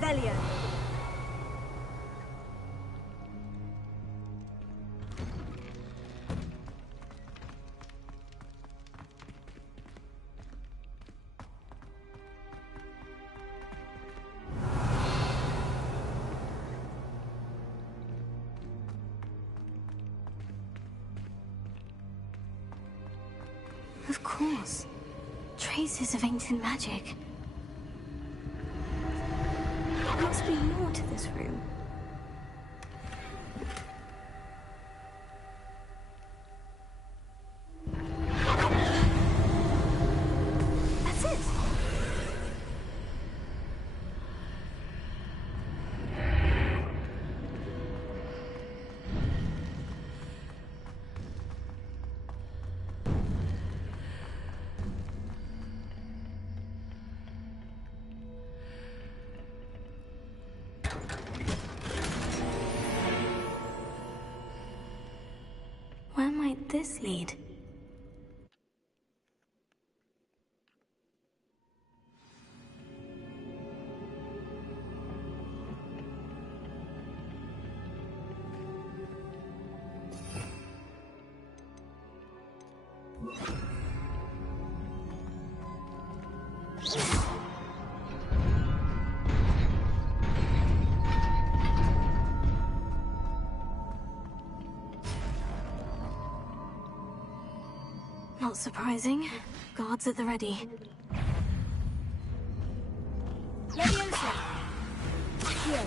Revelio. Of course. Traces of ancient magic. There must be more to this room. That's it! Where might this lead? Not surprising. Guards at the ready. Leviosa. Here.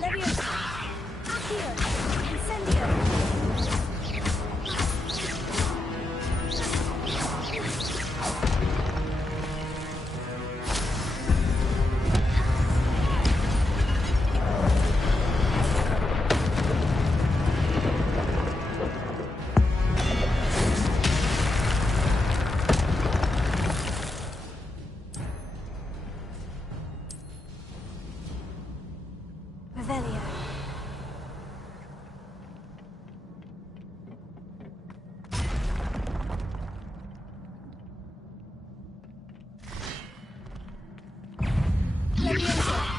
Leviosa. Here. Incendio. Revelio. Leviosa.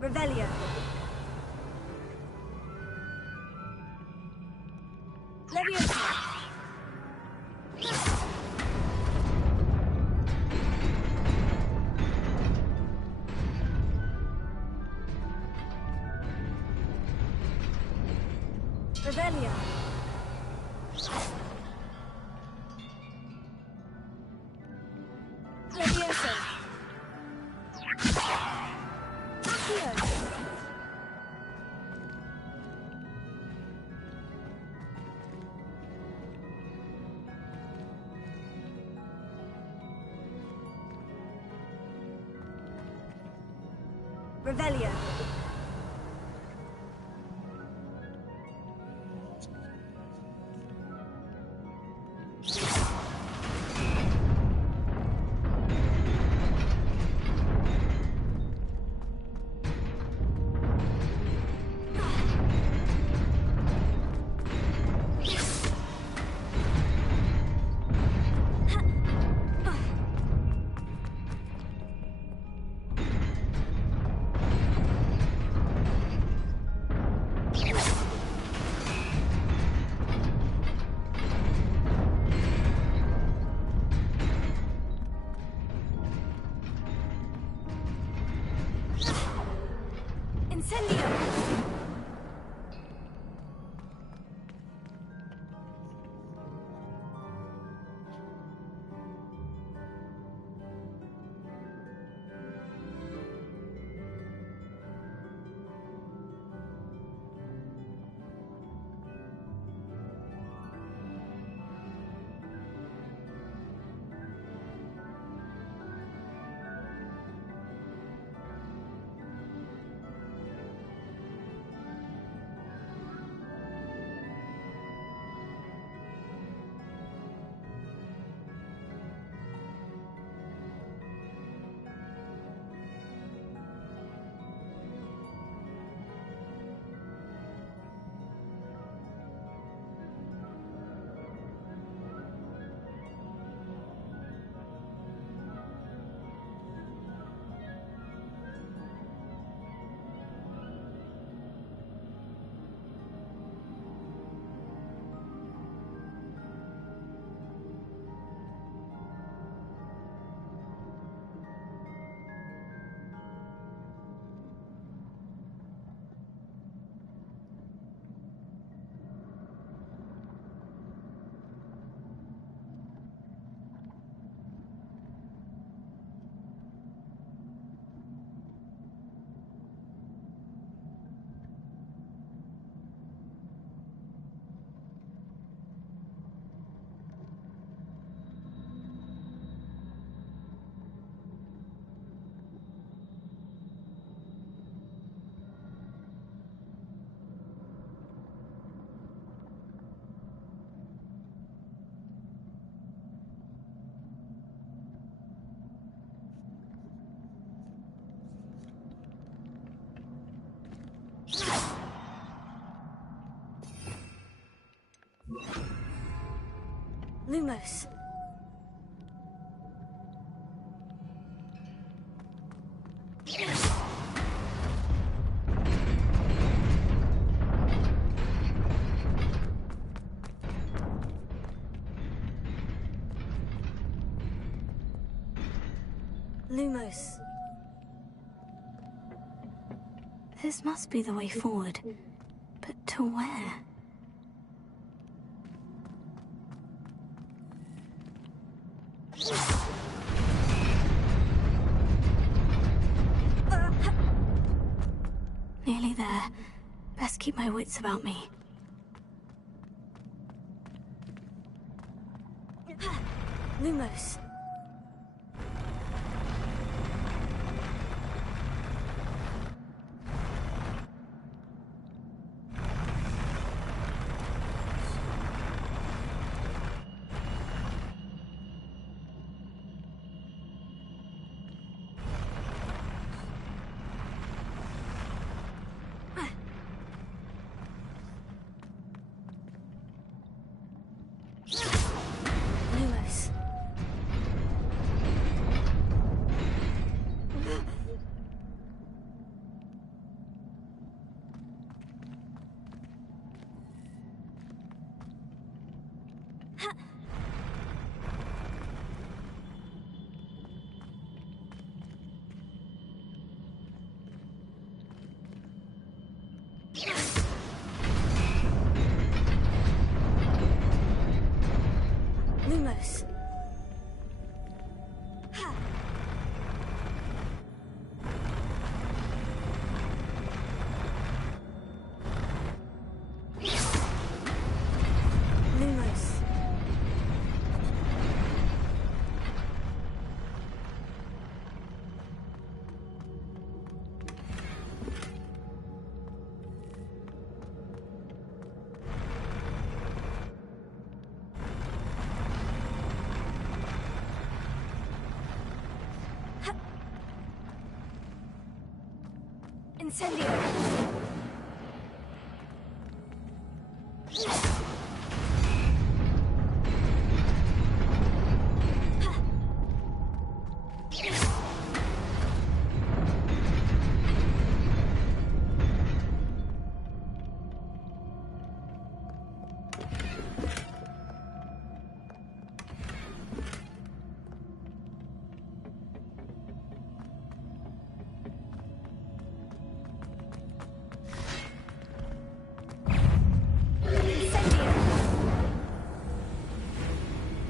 Revelio. Leviosa. Revelio. Leviosa. Here. Revelio. Lumos. Lumos. This must be the way forward. But to where? Nearly there. Best keep my wits about me. Lumos. Lumos. Lumos. Ha. Lumos. Incendio.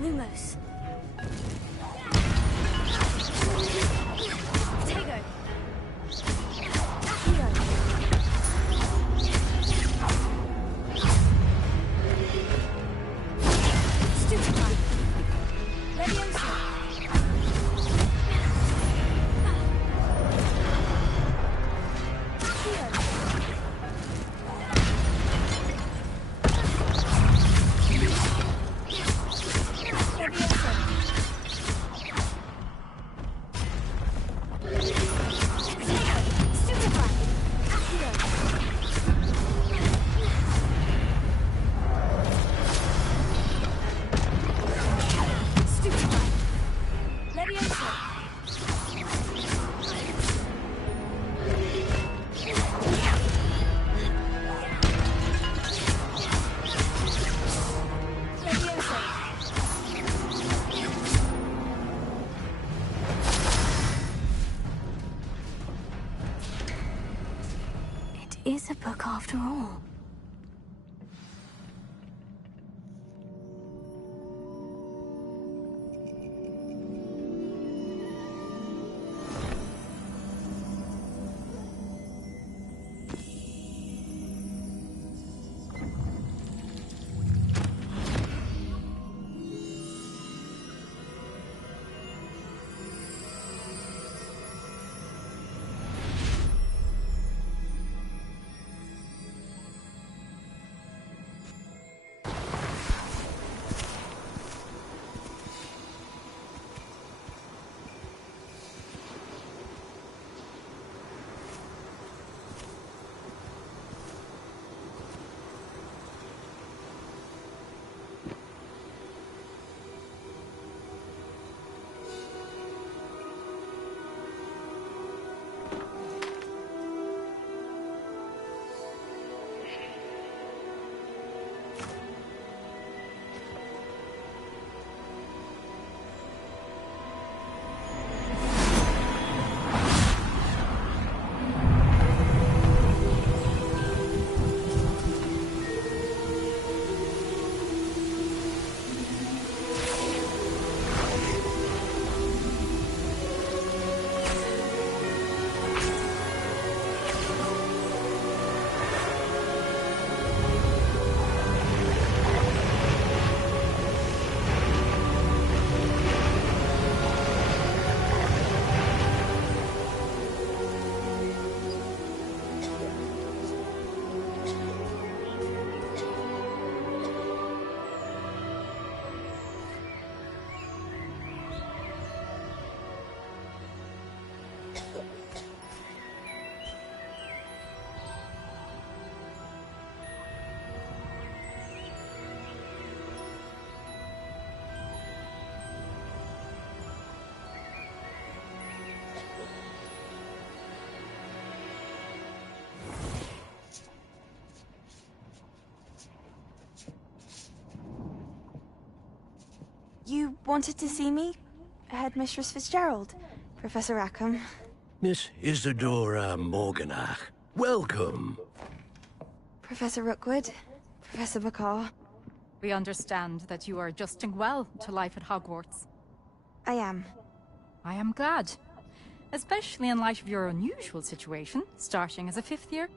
Lumos. Tego. Accio. Stupefy. Leviosa. Accio. Leviosa. Stupefy. Accio. Stupefy. Leviosa. Leviosa. It is a book after all. You wanted to see me? Headmistress Fitzgerald? Professor Rackham? Miss Isadora Morganach, welcome. Professor Rookwood? Professor Bakar? We understand that you are adjusting well to life at Hogwarts. I am. I am glad. Especially in light of your unusual situation, starting as a fifth year.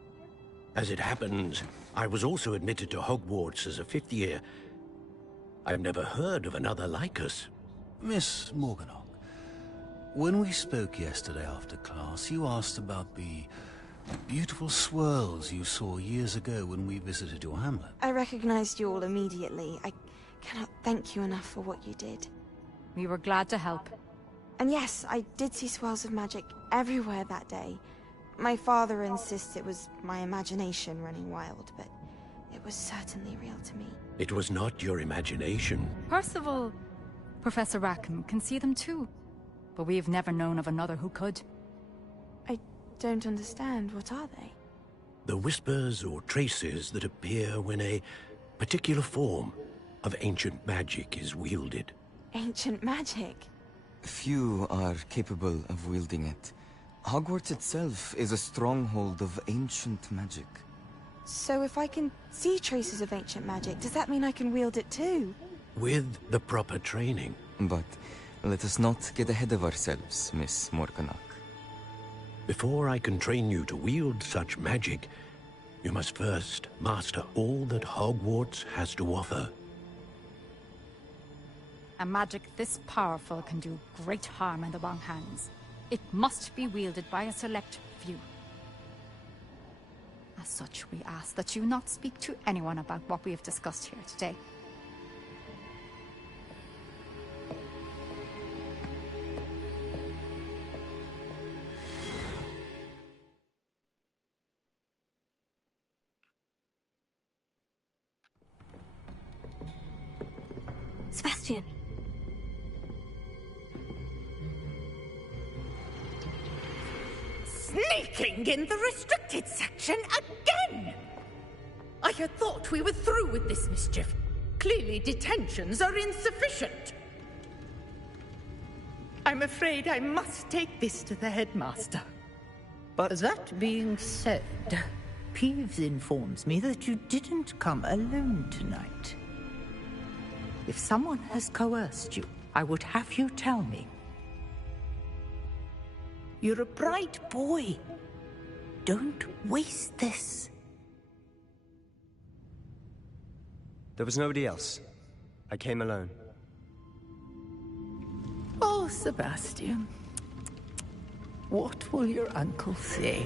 As it happens, I was also admitted to Hogwarts as a fifth year. I've never heard of another like us. Miss Morganach, when we spoke yesterday after class, you asked about the beautiful swirls you saw years ago when we visited your hamlet. I recognized you all immediately. I cannot thank you enough for what you did. We were glad to help. And yes, I did see swirls of magic everywhere that day. My father insists it was my imagination running wild, but it was certainly real to me. It was not your imagination. Percival, Professor Rackham can see them too. But we've never known of another who could. I don't understand. What are they? The whispers or traces that appear when a particular form of ancient magic is wielded. Ancient magic? Few are capable of wielding it. Hogwarts itself is a stronghold of ancient magic. So if I can see traces of ancient magic, does that mean I can wield it too? With the proper training. But let us not get ahead of ourselves, Miss Morganach. Before I can train you to wield such magic, you must first master all that Hogwarts has to offer. A magic this powerful can do great harm in the wrong hands. It must be wielded by a select few. As such, we ask that you not speak to anyone about what we have discussed here today. Sebastian. Sneaking in the restricted section again! I had thought we were through with this mischief. Clearly detentions are insufficient. I'm afraid I must take this to the headmaster. But that being said, Peeves informs me that you didn't come alone tonight. If someone has coerced you, I would have you tell me. You're a bright boy. Don't waste this. There was nobody else. I came alone. Oh, Sebastian. What will your uncle say?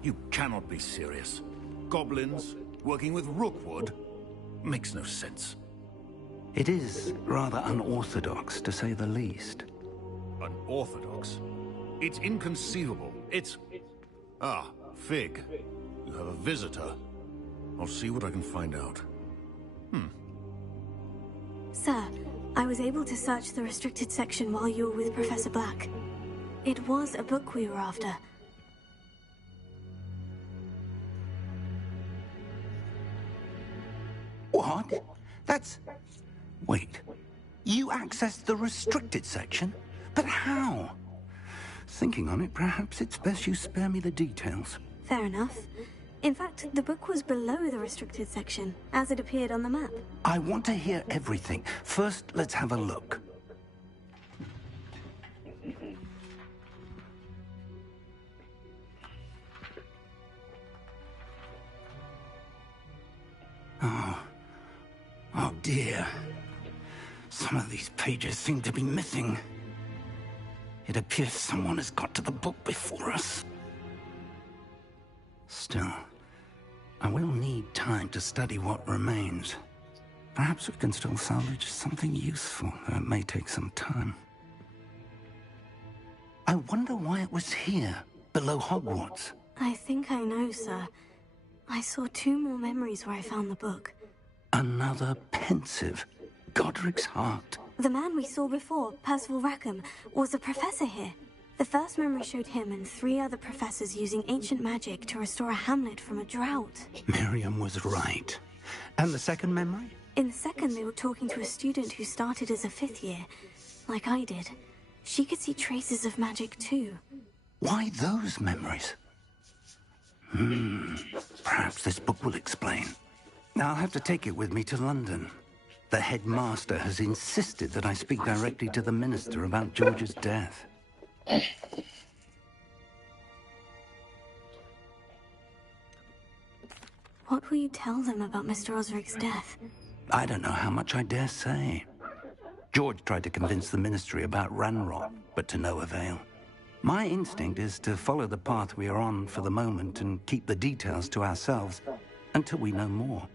You cannot be serious. Goblins, working with Rookwood? Makes no sense. It is rather unorthodox, to say the least. Unorthodox? It's inconceivable. It's... Ah, Fig. You have a visitor. I'll see what I can find out. Sir, I was able to search the restricted section while you were with Professor Black. It was a book we were after. What? That's... Wait. You accessed the restricted section? But how? Thinking on it, perhaps it's best you spare me the details. Fair enough. In fact, the book was below the restricted section, as it appeared on the map. I want to hear everything. First, let's have a look. Oh dear. Some of these pages seem to be missing. It appears someone has got to the book before us. Still, I will need time to study what remains. Perhaps we can still salvage something useful, though it may take some time. I wonder why it was here, below Hogwarts. I think I know, sir. I saw 2 more memories where I found the book. Another pensive. Godric's heart. The man we saw before, Percival Rackham, was a professor here. The first memory showed him and 3 other professors using ancient magic to restore a hamlet from a drought. Miriam was right. And the second memory? In the second, they were talking to a student who started as a 5th year, like I did. She could see traces of magic too. Why those memories? Perhaps this book will explain. Now I'll have to take it with me to London. The headmaster has insisted that I speak directly to the minister about George's death. What will you tell them about Mr. Osric's death? I don't know how much I dare say. George tried to convince the ministry about Ranrock, but to no avail. My instinct is to follow the path we are on for the moment and keep the details to ourselves until we know more.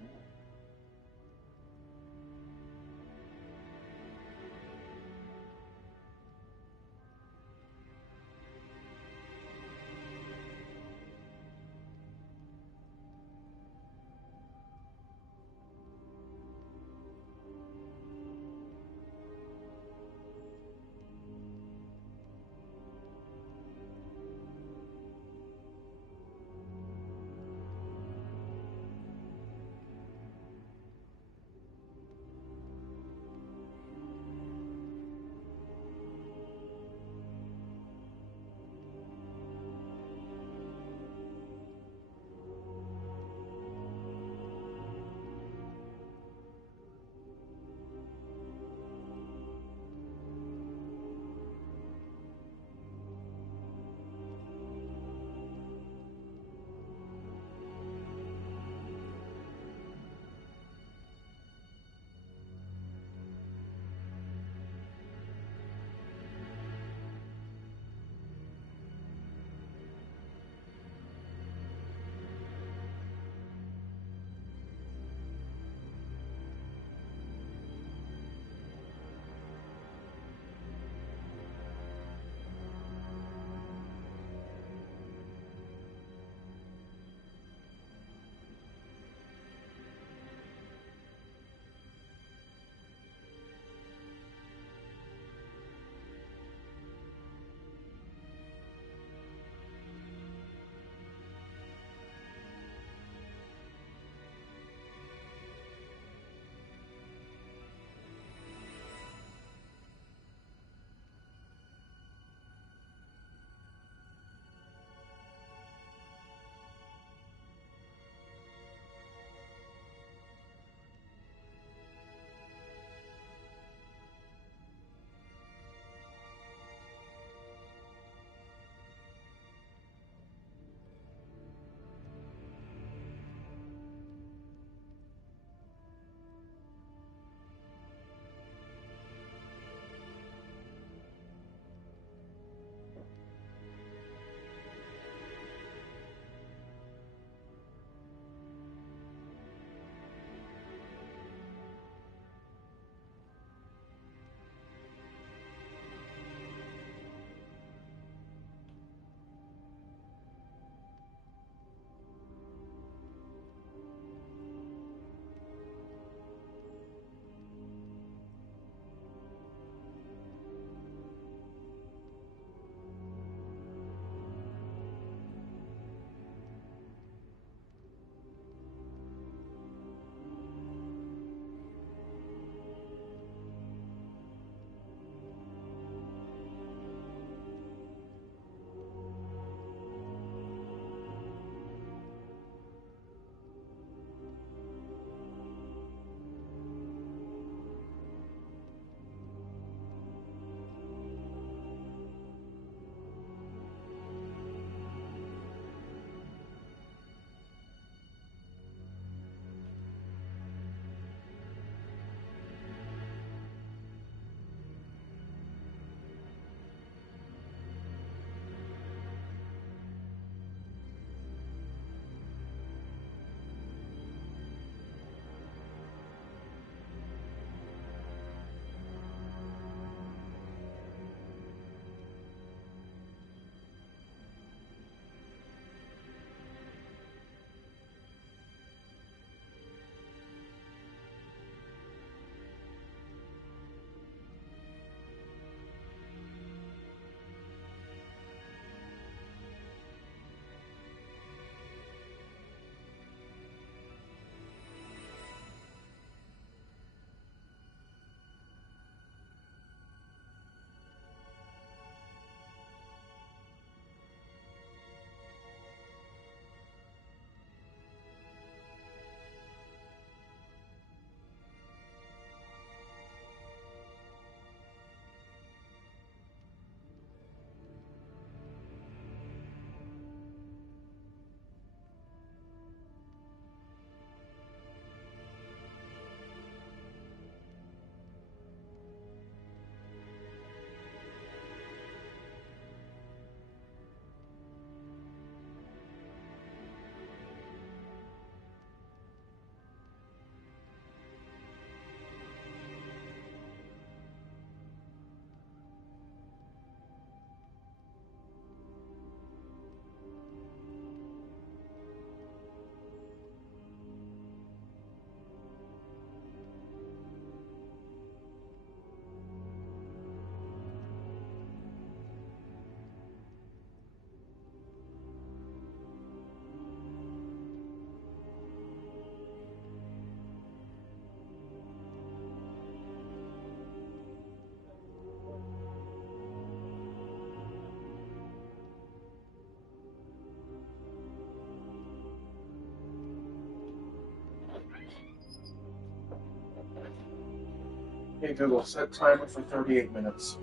Okay, Google, set timer for 38 minutes.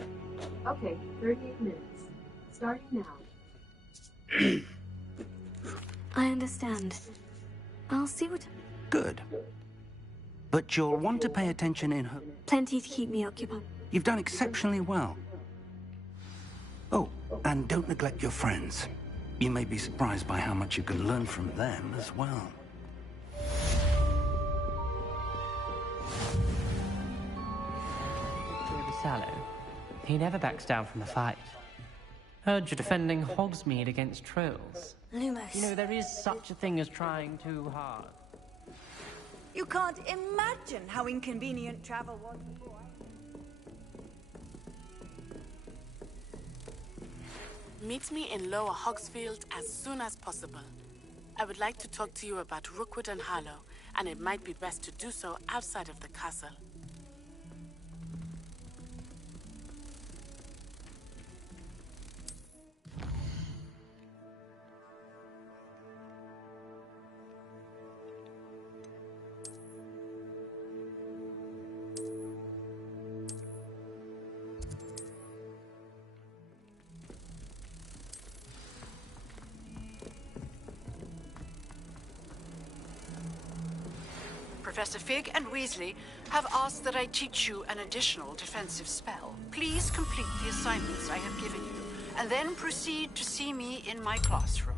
Okay, 38 minutes. Starting now. I understand. I'll see what... Good. But you'll want to pay attention in her... Plenty to keep me occupied. You've done exceptionally well. Oh, and don't neglect your friends. You may be surprised by how much you can learn from them as well. Sallow. He never backs down from a fight. Heard you're defending Hogsmeade against trolls. Lumos. You know, there is such a thing as trying too hard. You can't imagine how inconvenient travel was before. Meet me in Lower Hogsfield as soon as possible. I would like to talk to you about Rookwood and Harlow, and it might be best to do so outside of the castle. Professor Fig and Weasley have asked that I teach you an additional defensive spell. Please complete the assignments I have given you, and then proceed to see me in my classroom.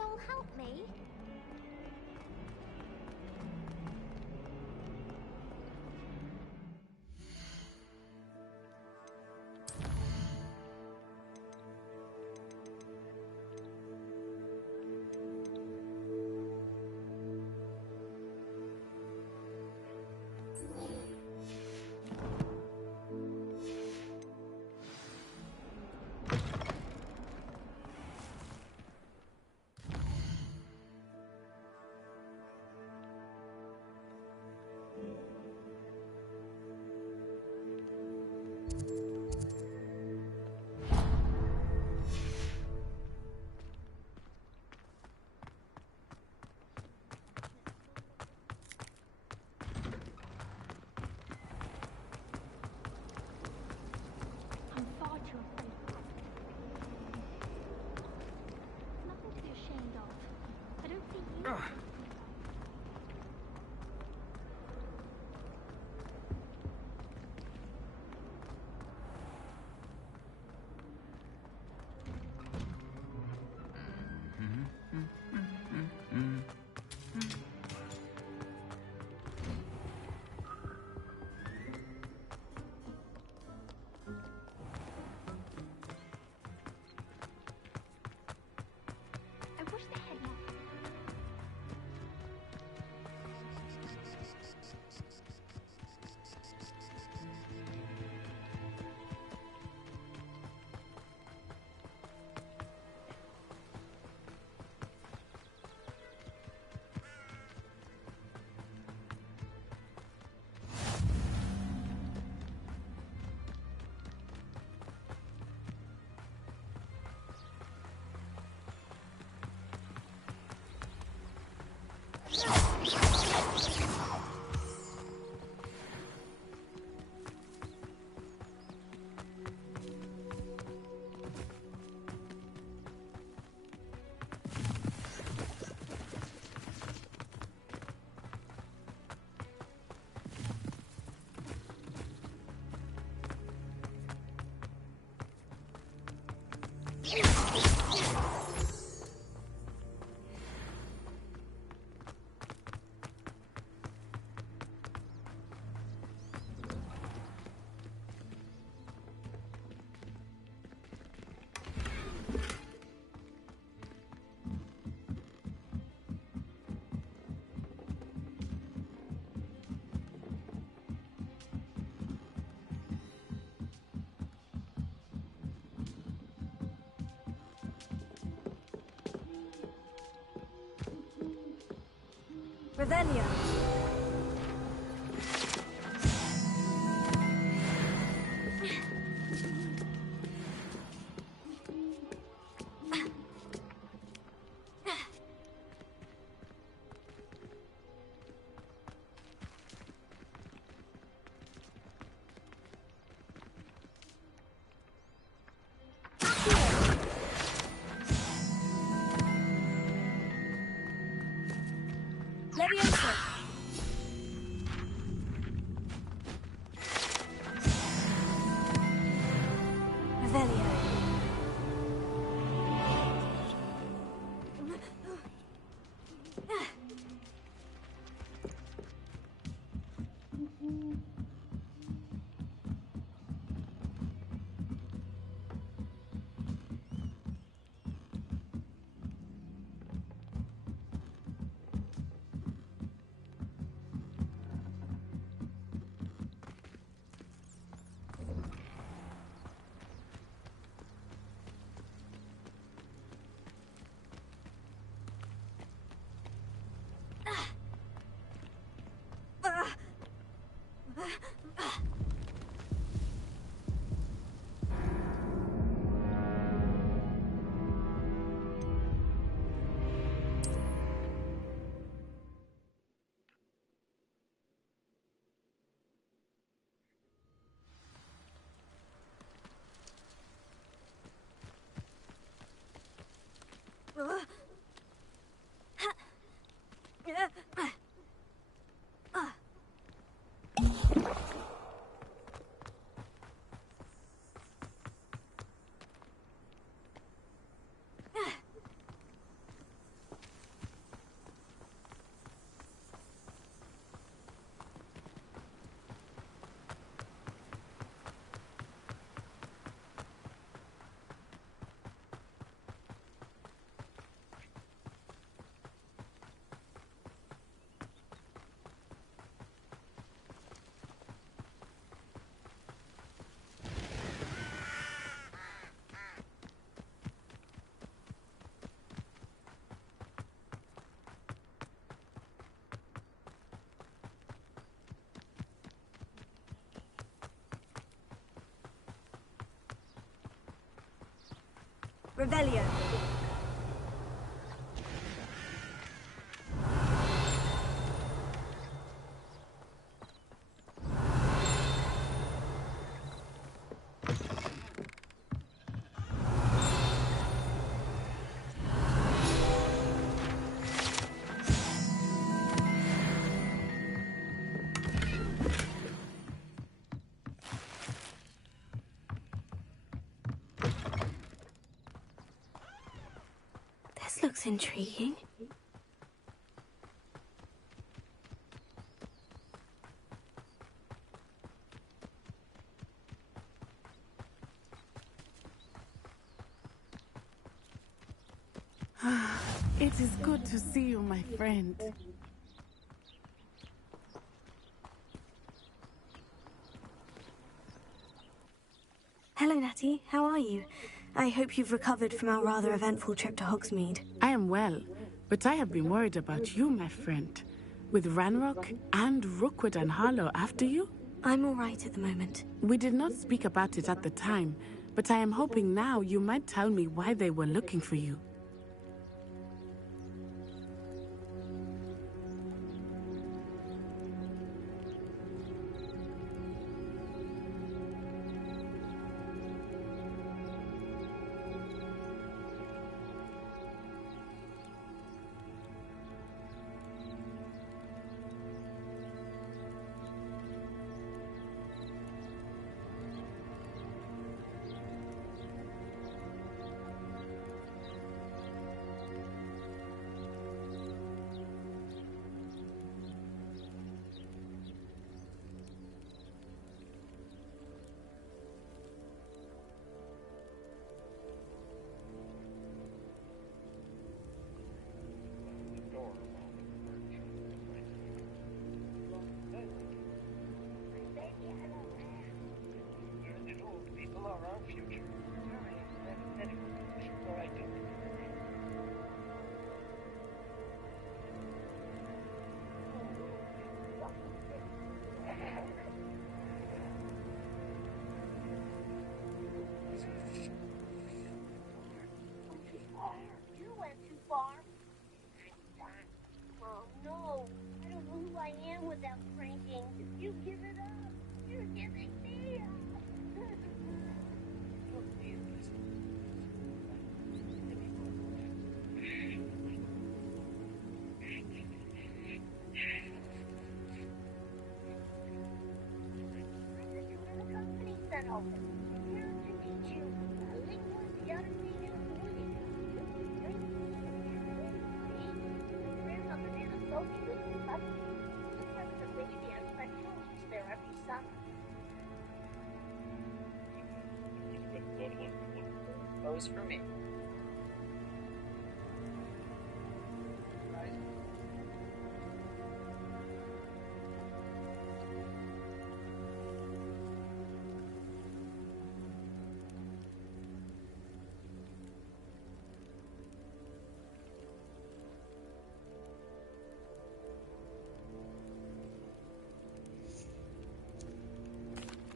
soul help me? Revelio. Levioso. Revelio. Revelio. This looks intriguing. It is good to see you, my friend. Hello, Natty. How are you? I hope you've recovered from our rather eventful trip to Hogsmeade. I am well, but I have been worried about you, my friend. With Ranrock and Rookwood and Harlow after you? I'm all right at the moment. We did not speak about it at the time, but I am hoping now you might tell me why they were looking for you. Goes for me.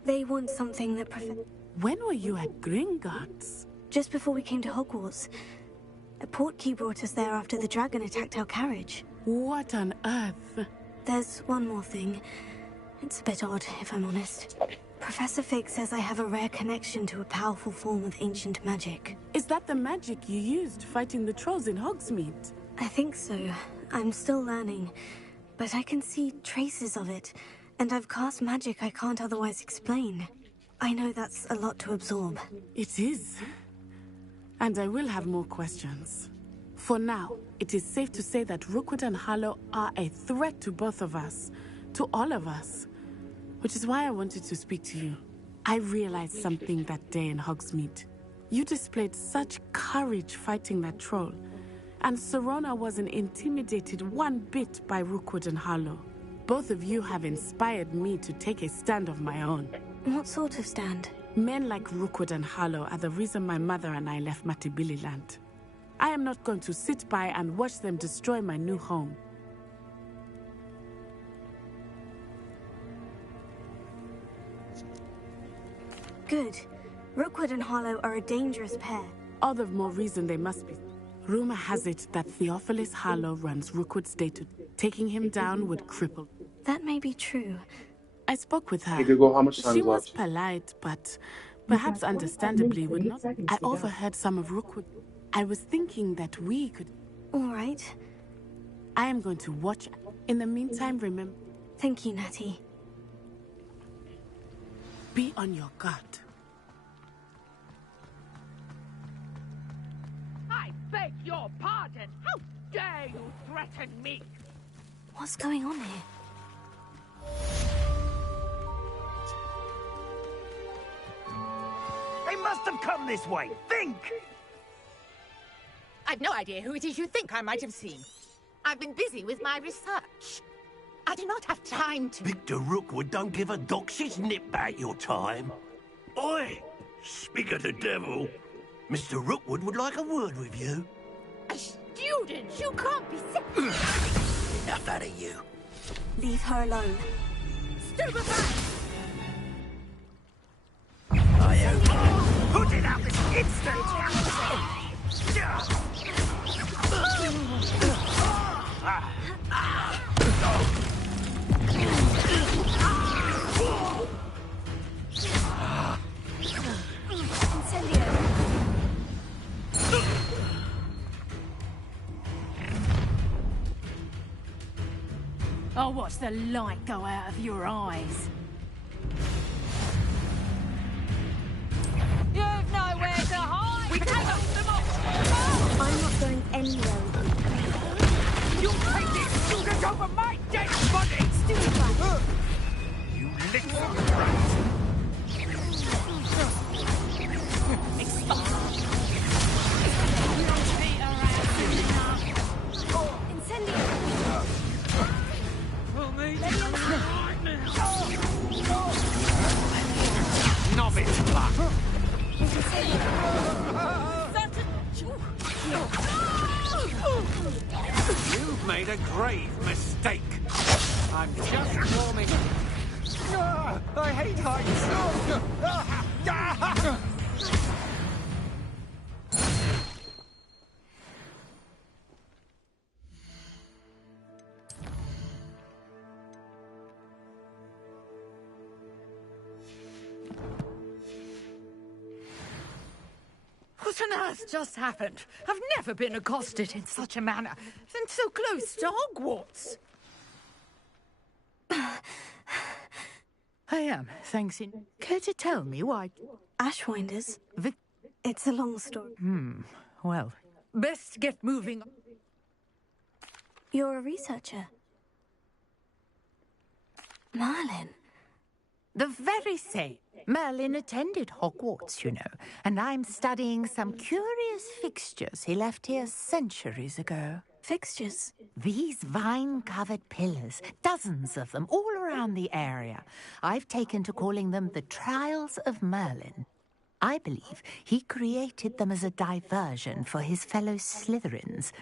They want something that When were you at Gringotts? Just before we came to Hogwarts. A portkey brought us there after the dragon attacked our carriage. What on earth? There's one more thing. It's a bit odd, if I'm honest. Professor Fig says I have a rare connection to a powerful form of ancient magic. Is that the magic you used fighting the trolls in Hogsmeade? I think so. I'm still learning. But I can see traces of it. And I've cast magic I can't otherwise explain. I know that's a lot to absorb. It is. And I will have more questions. For now, it is safe to say that Rookwood and Harlow are a threat to both of us. To all of us. Which is why I wanted to speak to you. I realized something that day in Hogsmeade. You displayed such courage fighting that troll. And Serona wasn't intimidated one bit by Rookwood and Harlow. Both of you have inspired me to take a stand of my own. What sort of stand? Men like Rookwood and Harlow are the reason my mother and I left Matibili land. I am not going to sit by and watch them destroy my new home. Good. Rookwood and Harlow are a dangerous pair. All the more reason they must be. Rumor has it that Theophilus Harlow runs Rookwood's data. Taking him down would cripple. That may be true. I spoke with her. Hey Google, how much time She is was left? polite, but perhaps understandably would not. I overheard some of Rookwood. I was thinking that we could... All right. I am going to watch. In the meantime, remember... Thank you, Natty. Be on your guard. I beg your pardon. How dare you threaten me? What's going on here? They must have come this way. Think! I've no idea who it is you think I might have seen. I've been busy with my research. I do not have time to... Victor Rookwood don't give a doxy's nip back your time. Oi! Speak of the devil. Mr. Rookwood would like a word with you. A student? You can't be sick. Enough out of you. Leave her alone. Stupefy! Put it out this instant! I'll watch the light go out of your eyes. You've nowhere to hide! We cannot them off! I'm not going anywhere with You take this student over my dead body! Stupefy! You little rat! Novice luck! You've made a grave mistake. I'm just warming. I hate heights. What on earth just happened? I've never been accosted in such a manner, and so close to Hogwarts. I am, thanks in... Care to tell me why? Ashwinders. It's a long story. Well, best get moving. You're a researcher. Merlin. The very same. Merlin attended Hogwarts, you know, and I'm studying some curious fixtures he left here centuries ago. Fixtures? These vine-covered pillars, dozens of them, all around the area. I've taken to calling them the Trials of Merlin. I believe he created them as a diversion for his fellow Slytherins.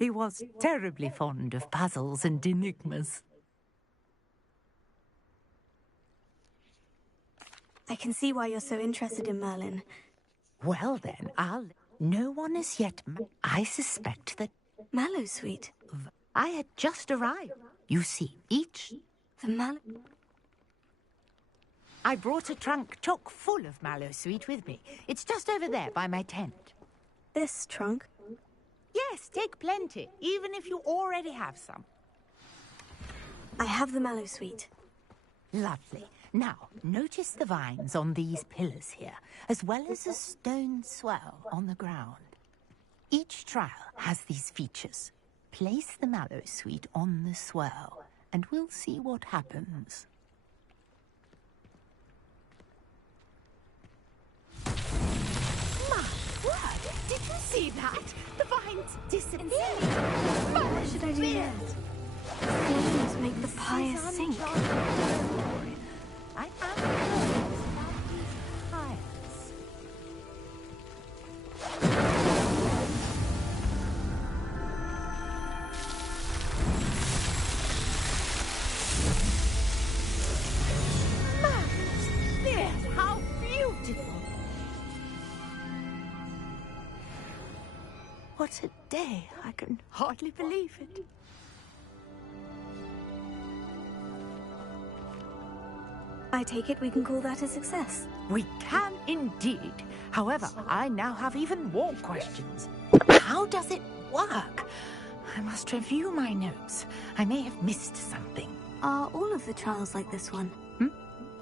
He was terribly fond of puzzles and enigmas. I can see why you're so interested in Merlin. Well then, no one as yet... I suspect that... Mallowsweet. I had just arrived. You see, each... I brought a trunk chock full of Mallowsweet with me. It's just over there by my tent. This trunk? Yes, take plenty, even if you already have some. I have the Mallowsweet. Lovely. Now, notice the vines on these pillars here, as well as a stone swell on the ground. Each trial has these features. Place the Mallowsweet on the swell, and we'll see what happens. My word! Did you see that? The vines disappeared! What should I do next? Flames make the pyre sink. I am curious about these pyres. Yes, how beautiful! What a day! I can hardly believe it. I take it we can call that a success. We can indeed. However, I now have even more questions. How does it work? I must review my notes. I may have missed something. Are all of the trials like this one?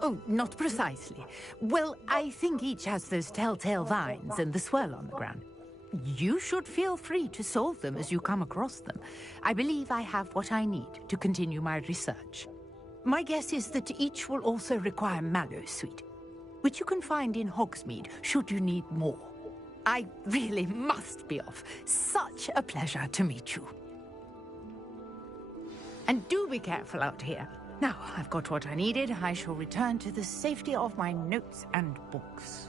Oh, not precisely. Well, I think each has those telltale vines and the swirl on the ground. You should feel free to solve them as you come across them. I believe I have what I need to continue my research. My guess is that each will also require Mallowsweet, which you can find in Hogsmeade should you need more. I really must be off. Such a pleasure to meet you. And do be careful out here. Now, I've got what I needed. I shall return to the safety of my notes and books.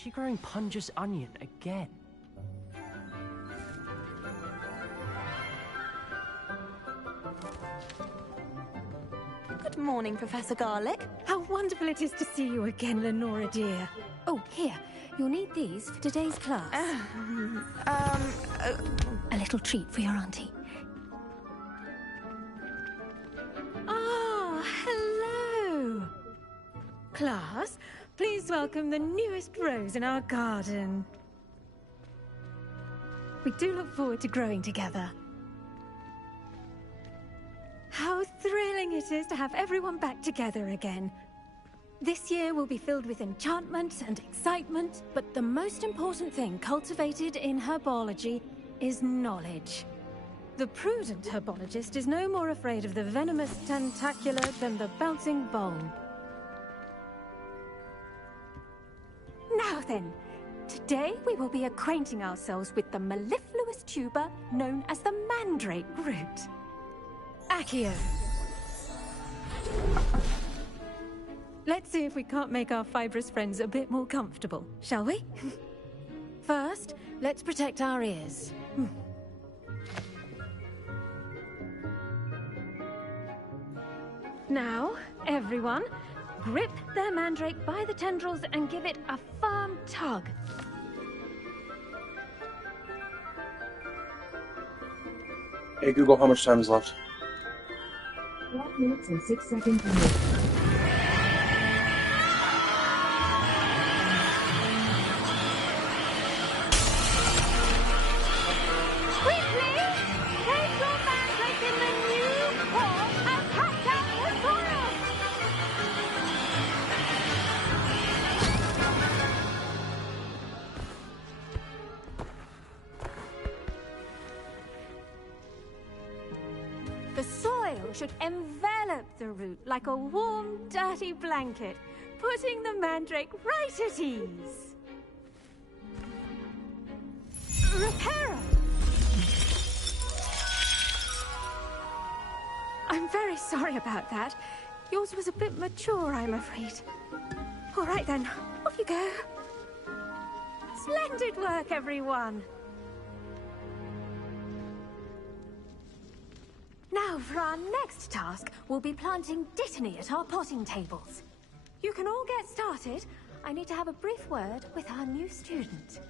Is she growing Punja's onion again? Good morning, Professor Garlic. How wonderful it is to see you again, Lenora dear. Oh, here. You'll need these for today's class. A little treat for your auntie. Ah, hello. Class, please welcome the newest rose in our garden. We do look forward to growing together. How thrilling it is to have everyone back together again. This year will be filled with enchantment and excitement, but the most important thing cultivated in herbology is knowledge. The prudent herbologist is no more afraid of the venomous tentacula than the bouncing bulb. Now then, today we will be acquainting ourselves with the mellifluous tuber known as the mandrake root. Accio. Let's see if we can't make our fibrous friends a bit more comfortable, shall we? First, let's protect our ears. Now, everyone, grip their mandrake by the tendrils and give it a firm tug. Hey Google, how much time is left? 12 minutes and 6 seconds remaining. The soil should envelop the root like a warm, dirty blanket, putting the mandrake right at ease. Reparo! I'm very sorry about that. Yours was a bit mature, I'm afraid. All right then, off you go. Splendid work, everyone. Now, for our next task, we'll be planting Dittany at our potting tables. You can all get started. I need to have a brief word with our new student.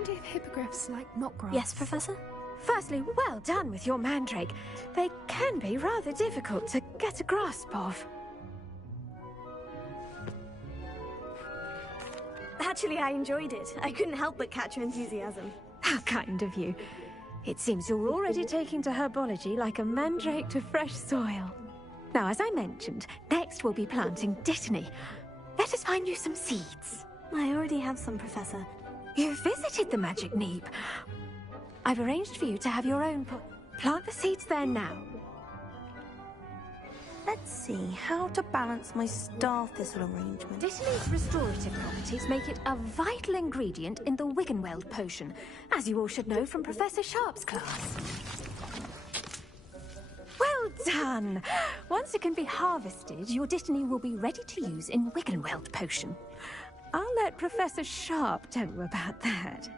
wonder if hippogriffs like knotgrass. Yes, Professor? Firstly, well done with your mandrake. They can be rather difficult to get a grasp of. Actually, I enjoyed it. I couldn't help but catch your enthusiasm. How kind of you. It seems you're already taking to herbology like a mandrake to fresh soil. Now, as I mentioned, next we'll be planting dittany. Let us find you some seeds. I already have some, Professor. You visited the Magic Neep. I've arranged for you to have your own plant the seeds there now. Let's see how to balance my star thistle arrangement. Dittany's restorative properties make it a vital ingredient in the Wiggenweld potion, as you all should know from Professor Sharp's class. Well done! Once it can be harvested, your dittany will be ready to use in Wiggenweld potion. I'll let Professor Sharp tell you about that.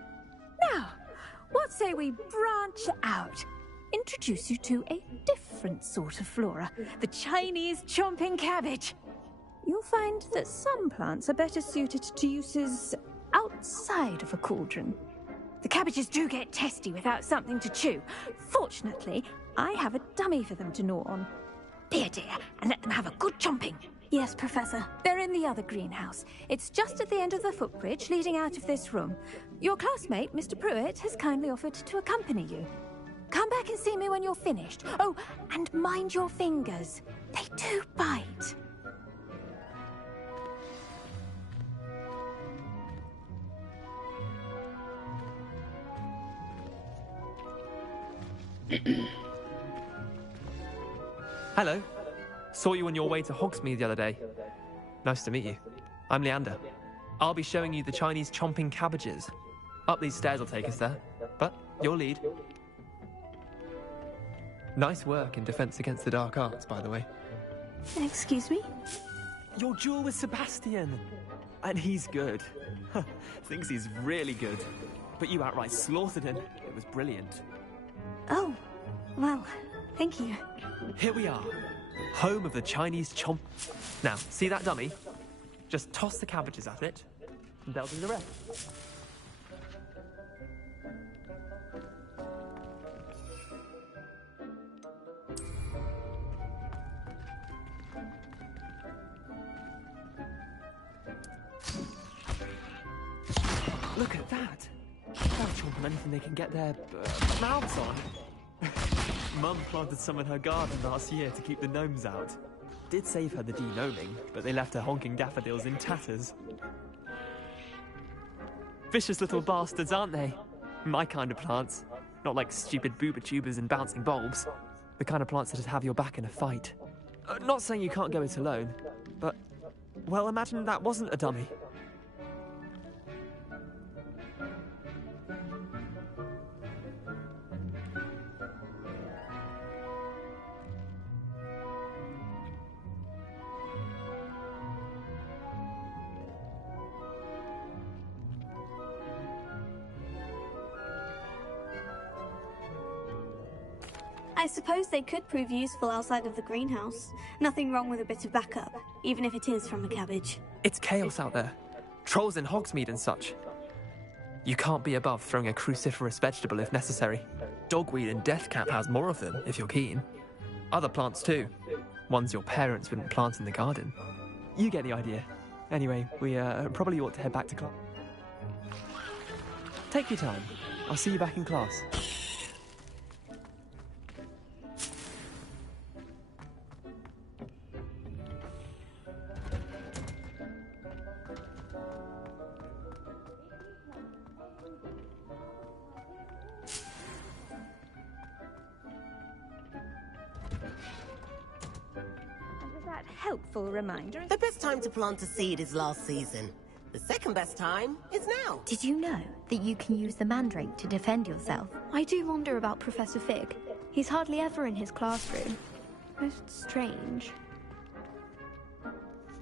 Now, what say we branch out? Introduce you to a different sort of flora, the Chinese chomping cabbage. You'll find that some plants are better suited to uses outside of a cauldron. The cabbages do get testy without something to chew. Fortunately, I have a dummy for them to gnaw on. Be a dear and let them have a good chomping. Yes, Professor. They're in the other greenhouse. It's just at the end of the footbridge leading out of this room. Your classmate, Mr. Pruitt, has kindly offered to accompany you. Come back and see me when you're finished. Oh, and mind your fingers. They do bite. Hello. Saw you on your way to Hogsmeade the other day. Nice to meet you. I'm Leander. I'll be showing you the Chinese chomping cabbages. Up these stairs will take us there, but your lead. Nice work in Defense Against the Dark Arts, by the way. Excuse me? Your duel with Sebastian! And he's good. Thinks he's really good. But you outright slaughtered him. It was brilliant. Oh, well, thank you. Here we are. Home of the Chinese chomp... Now, see that dummy? Just toss the cabbages at it, and they'll do the rest. Look at that! They'll chomp on anything they can get their mouths on. Mum planted some in her garden last year to keep the gnomes out. Did save her the de-gnoming, but they left her honking daffodils in tatters. Vicious little bastards, aren't they? My kind of plants. Not like stupid booba tubers and bouncing bulbs. The kind of plants that'd have your back in a fight. Not saying you can't go it alone, but... Well, imagine that wasn't a dummy. I suppose they could prove useful outside of the greenhouse. Nothing wrong with a bit of backup, even if it is from a cabbage. It's chaos out there. Trolls in Hogsmeade and such. You can't be above throwing a cruciferous vegetable if necessary. Dogweed and deathcap has more of them, if you're keen. Other plants too. Ones your parents wouldn't plant in the garden. You get the idea. Anyway, we probably ought to head back to class. Take your time. I'll see you back in class. Helpful reminder. The best time to plant a seed is last season. The second best time is now. Did you know that you can use the mandrake to defend yourself? I do wonder about Professor Fig. He's hardly ever in his classroom. Most strange.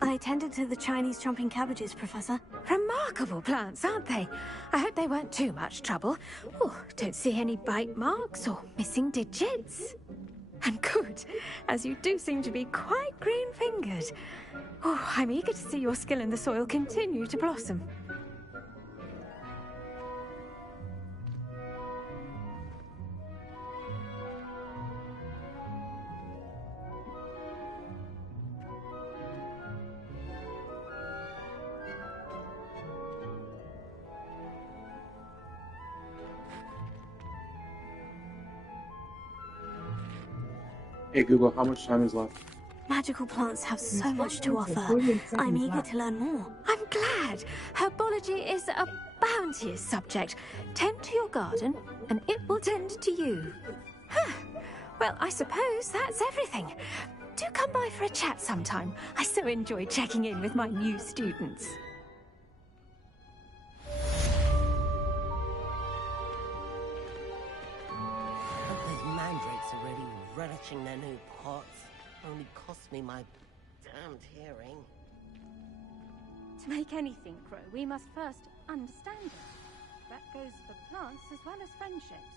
I attended to the Chinese chomping cabbages, Professor. Remarkable plants, aren't they? I hope they weren't too much trouble. Oh, don't see any bite marks or missing digits. And good, as you do seem to be quite green-fingered. Oh, I'm eager to see your skill in the soil continue to blossom. Hey Google, how much time is left? Magical plants have so much to offer. I'm eager to learn more. I'm glad. Herbology is a bounteous subject. Tend to your garden, and it will tend to you. Huh. Well, I suppose that's everything. Do come by for a chat sometime. I so enjoy checking in with my new students. Those mandrakes are really relishing their new pots. Only cost me my damned hearing. To make anything grow, we must first understand it. That goes for plants as well as friendships.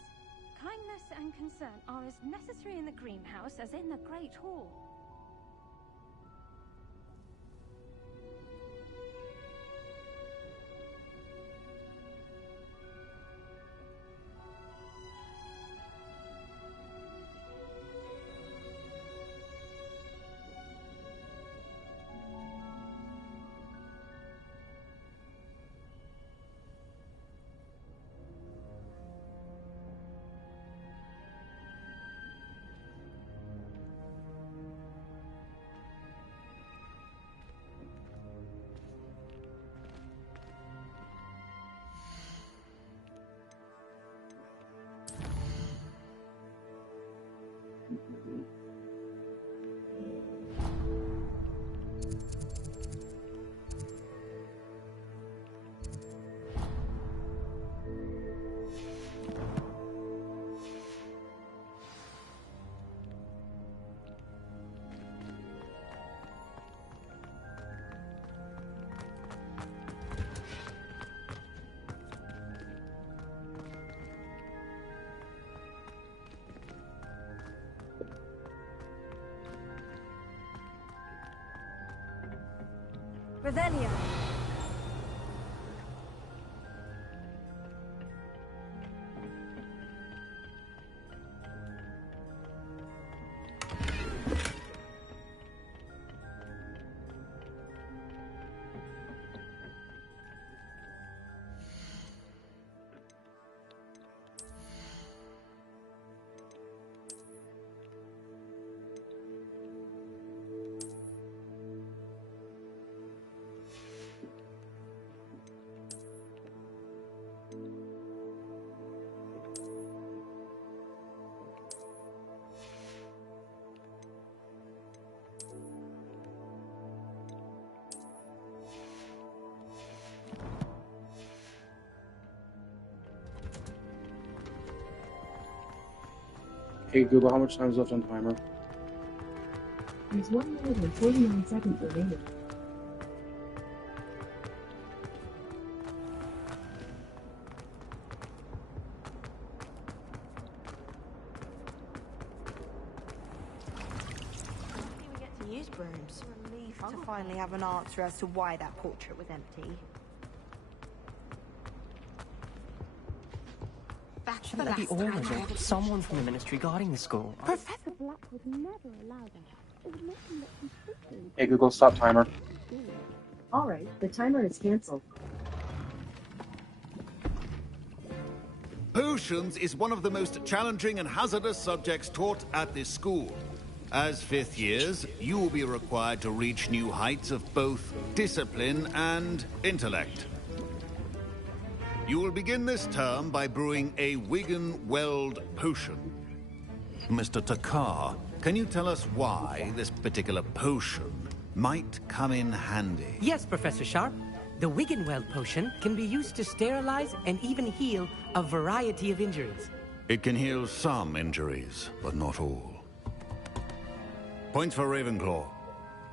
Kindness and concern are as necessary in the greenhouse as in the Great Hall. Revelio. Hey Google, how much time is left on timer? There's 1 minute and 49 seconds remaining. We get to use brooms. Relief to finally have an answer as to why that portrait was empty. Shouldn't that be Ormond or someone from the ministry guarding the school? Professor Black would never allow that. It would make him look suspicious. Hey Google, stop timer. Alright, the timer is cancelled. Potions is one of the most challenging and hazardous subjects taught at this school. As fifth years, you will be required to reach new heights of both discipline and intellect. You will begin this term by brewing a Wigan Weld potion. Mr. Takar, can you tell us why this particular potion might come in handy? Yes, Professor Sharp. The Wiggenweld potion can be used to sterilize and even heal a variety of injuries. It can heal some injuries, but not all. Points for Ravenclaw.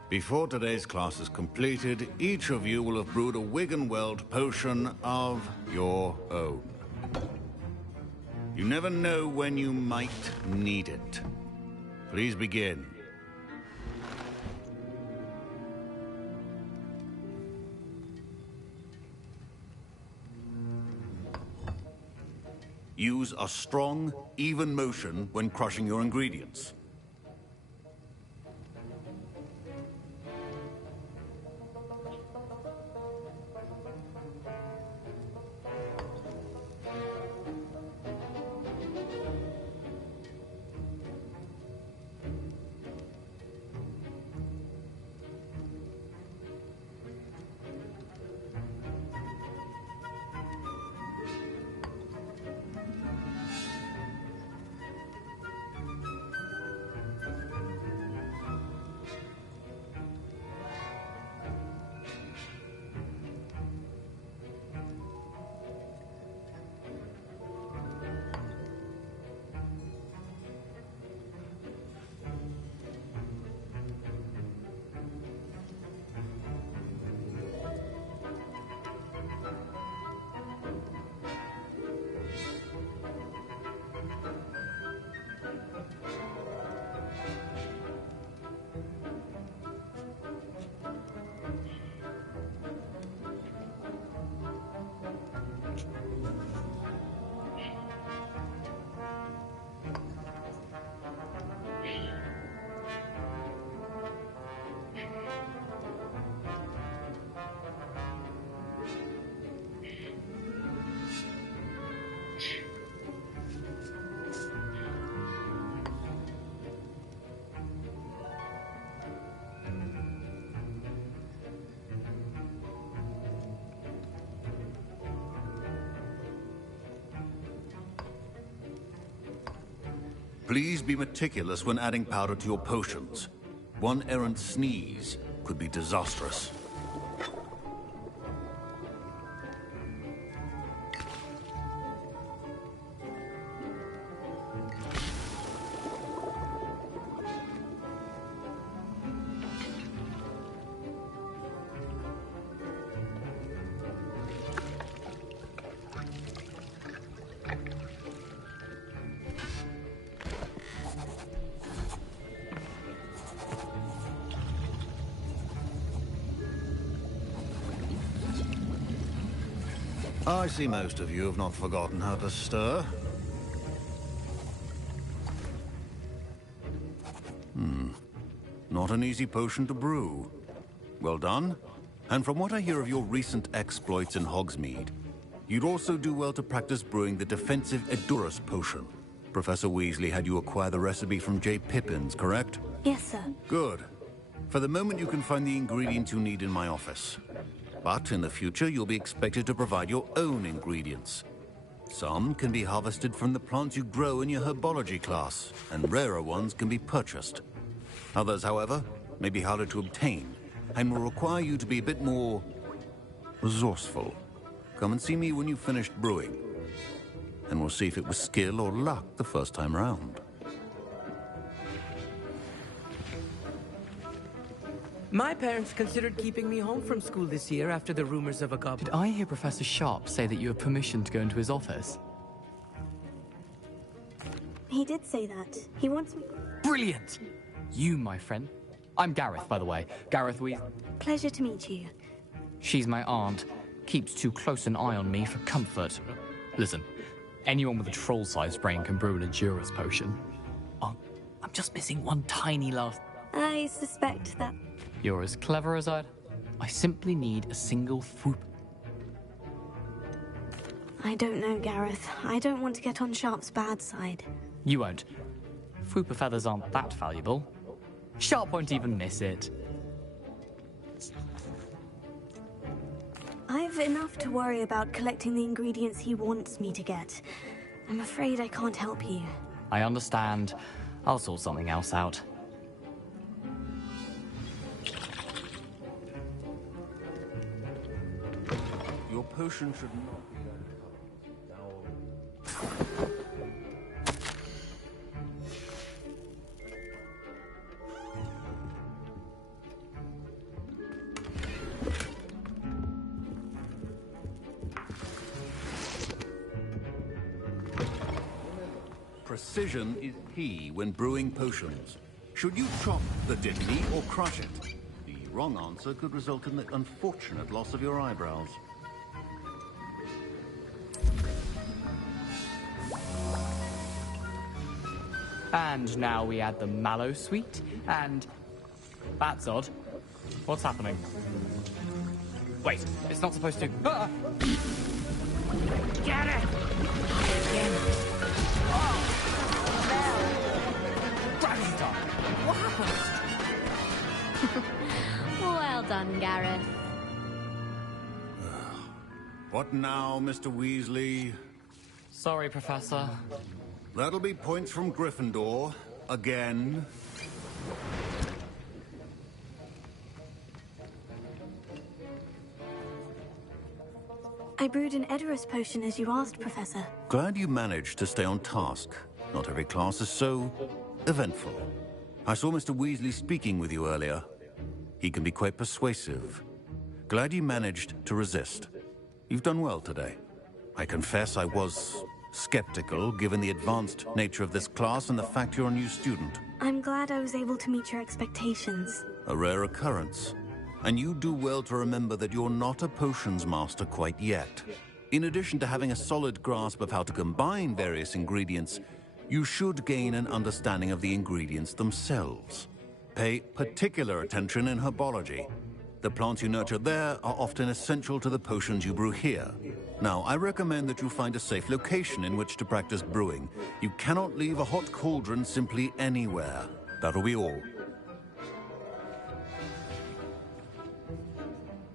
Before today's class is completed, each of you will have brewed a Wiggenweld potion of your own. You never know when you might need it. Please begin. Use a strong, even motion when crushing your ingredients. Please be meticulous when adding powder to your potions. One errant sneeze could be disastrous. I see most of you have not forgotten how to stir. Not an easy potion to brew. Well done. And from what I hear of your recent exploits in Hogsmeade, you'd also do well to practice brewing the defensive Edurus potion. Professor Weasley had you acquire the recipe from J. Pippin's, correct? Yes, sir. Good. For the moment, you can find the ingredients you need in my office. But in the future, you'll be expected to provide your own ingredients. Some can be harvested from the plants you grow in your herbology class, and rarer ones can be purchased. Others, however, may be harder to obtain, and will require you to be a bit more resourceful. Come and see me when you've finished brewing, and we'll see if it was skill or luck the first time round. My parents considered keeping me home from school this year after the rumors of a goblin. Did I hear Professor Sharp say that you have permission to go into his office? He did say that. He wants me... Brilliant! You, my friend. I'm Gareth, by the way. Gareth Weasley. Pleasure to meet you. She's my aunt. Keeps too close an eye on me for comfort. Listen, anyone with a troll-sized brain can brew an Edurus potion. Oh, I'm just missing one tiny last... I suspect that... You're as clever as I simply need a single swoop. I don't know, Gareth. I don't want to get on Sharp's bad side. You won't. Fwooper feathers aren't that valuable. Sharp won't even miss it. I've enough to worry about collecting the ingredients he wants me to get. I'm afraid I can't help you. I understand. I'll sort something else out. Your potion should not be... Precision is key when brewing potions. Should you chop the diddly or crush it? The wrong answer could result in the unfortunate loss of your eyebrows. And now we add the mallow sweet, and... That's odd. What's happening? Wait, it's not supposed to... Ah! Get it! Again. Gravity time! What happened? Well done, Gareth. What now, Mr. Weasley? Sorry, Professor. That'll be points from Gryffindor. Again. I brewed an Edurus potion as you asked, Professor. Glad you managed to stay on task. Not every class is so eventful. I saw Mr. Weasley speaking with you earlier. He can be quite persuasive. Glad you managed to resist. You've done well today. I confess I was skeptical, given the advanced nature of this class and the fact you're a new student. I'm glad I was able to meet your expectations. A rare occurrence. And you do well to remember that you're not a potions master quite yet. In addition to having a solid grasp of how to combine various ingredients, you should gain an understanding of the ingredients themselves. Pay particular attention in herbology. The plants you nurture there are often essential to the potions you brew here. Now, I recommend that you find a safe location in which to practice brewing. You cannot leave a hot cauldron simply anywhere. That'll be all.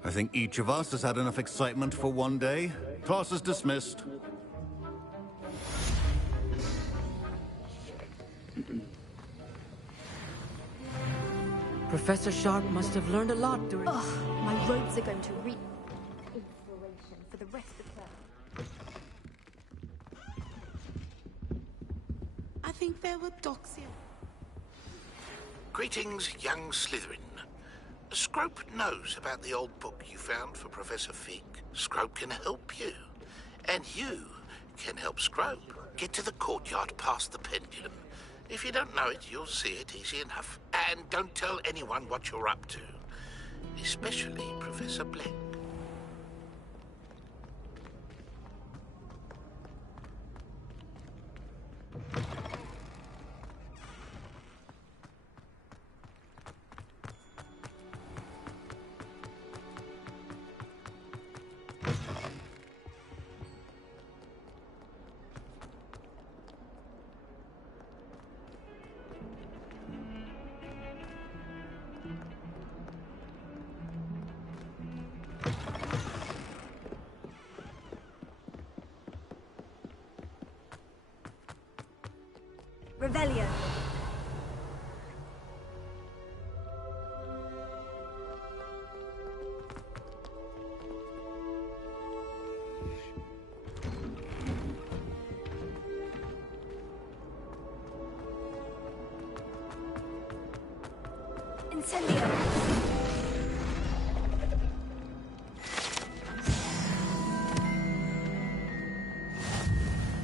I think each of us has had enough excitement for one day. Class is dismissed. Professor Sharp must have learned a lot during... Ugh, my robes are going to reap inspiration for the rest of them. I think there were dogs here. Greetings, young Slytherin. Scrope knows about the old book you found for Professor Fig. Scrope can help you. And you can help Scrope. Get to the courtyard past the pendulum. If you don't know it, you'll see it easy enough. And don't tell anyone what you're up to. Especially Professor Black. Revelio. Incendio.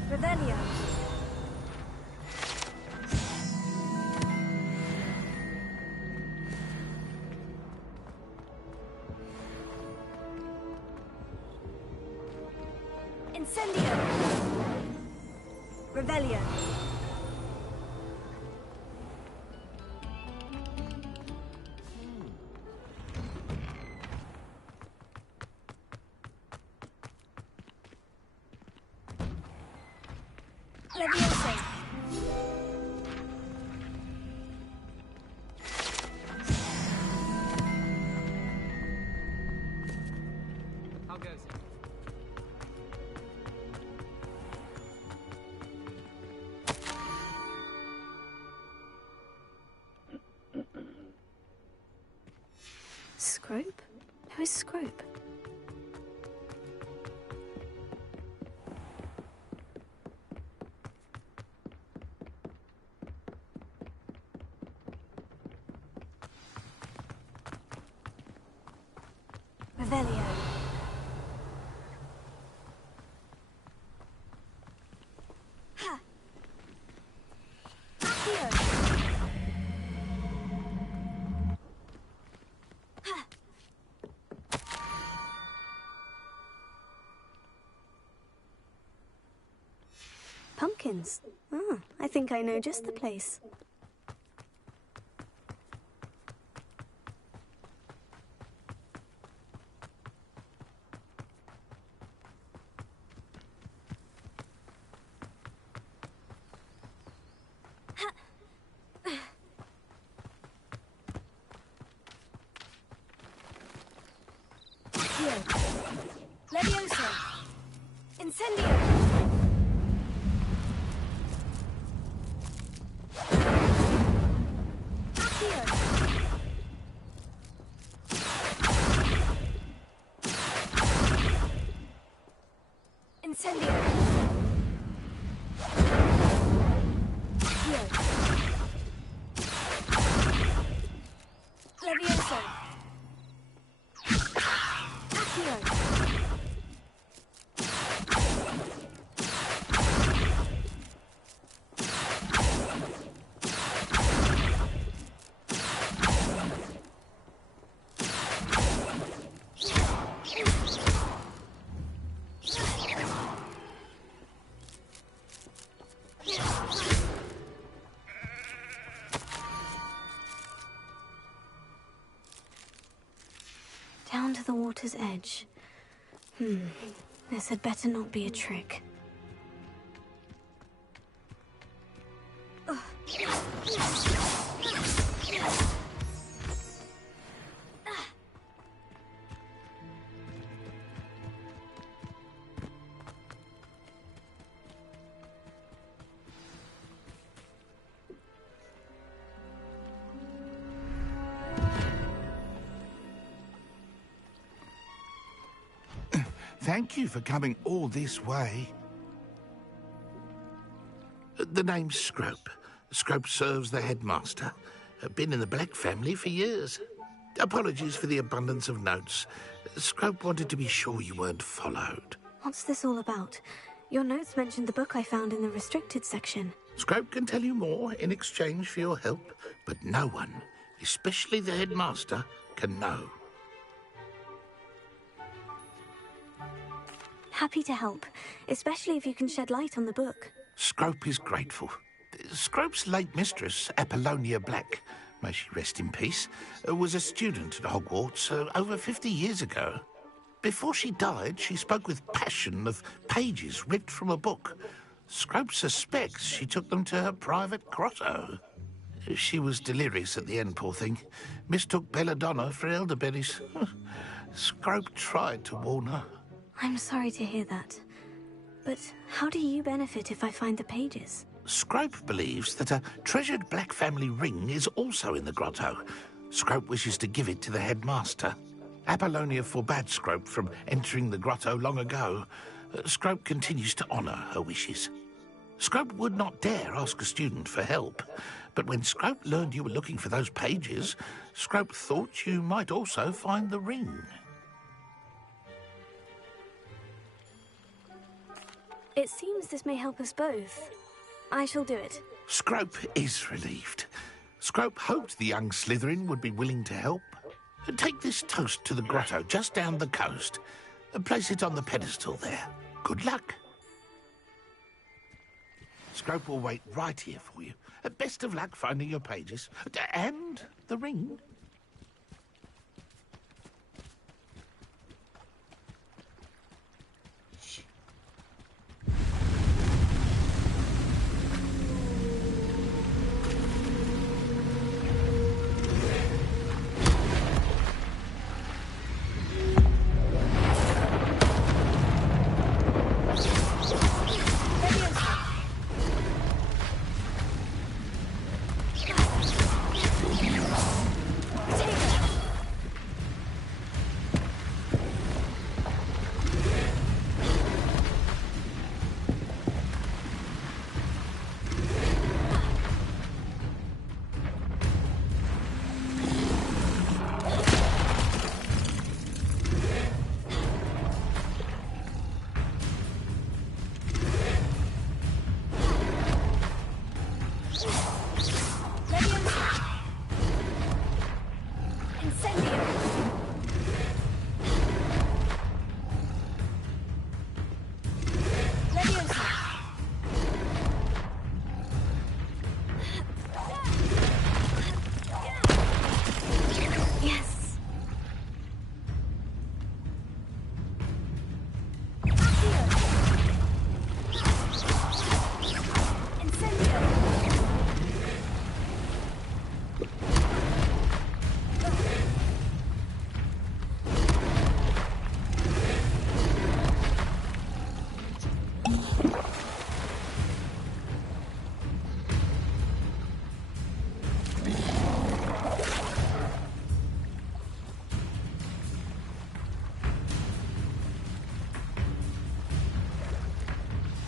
Revelio. Incendio. Revelio. Leviosa. How goes it? Scrope? Who is Scrope? Revelio. Ha. Accio. Ha. Pumpkins. Ah, I think I know just the place. Leviosa. Incendio. Accio. Incendio. Accio. Leviosa. Accio. Down to the water's edge. This had better not be a trick. Thank you for coming all this way. The name's Scrope. Scrope serves the headmaster. Been in the Black family for years. Apologies for the abundance of notes. Scrope wanted to be sure you weren't followed. What's this all about? Your notes mentioned the book I found in the restricted section. Scrope can tell you more in exchange for your help, but no one, especially the headmaster, can know. Happy to help, especially if you can shed light on the book. Scrope is grateful. Scrope's late mistress, Apollonia Black, may she rest in peace, was a student at Hogwarts over 50 years ago. Before she died, she spoke with passion of pages ripped from a book. Scrope suspects she took them to her private grotto. She was delirious at the end, poor thing. Mistook belladonna for elderberries. Scrope tried to warn her. I'm sorry to hear that. But how do you benefit if I find the pages? Scrope believes that a treasured Black family ring is also in the grotto. Scrope wishes to give it to the headmaster. Apollonia forbade Scrope from entering the grotto long ago. Scrope continues to honour her wishes. Scrope would not dare ask a student for help, but when Scrope learned you were looking for those pages, Scrope thought you might also find the ring. It seems this may help us both. I shall do it. Scrope is relieved. Scrope hoped the young Slytherin would be willing to help. Take this toast to the grotto just down the coast. Place it on the pedestal there. Good luck. Scrope will wait right here for you. Best of luck finding your pages. And the ring.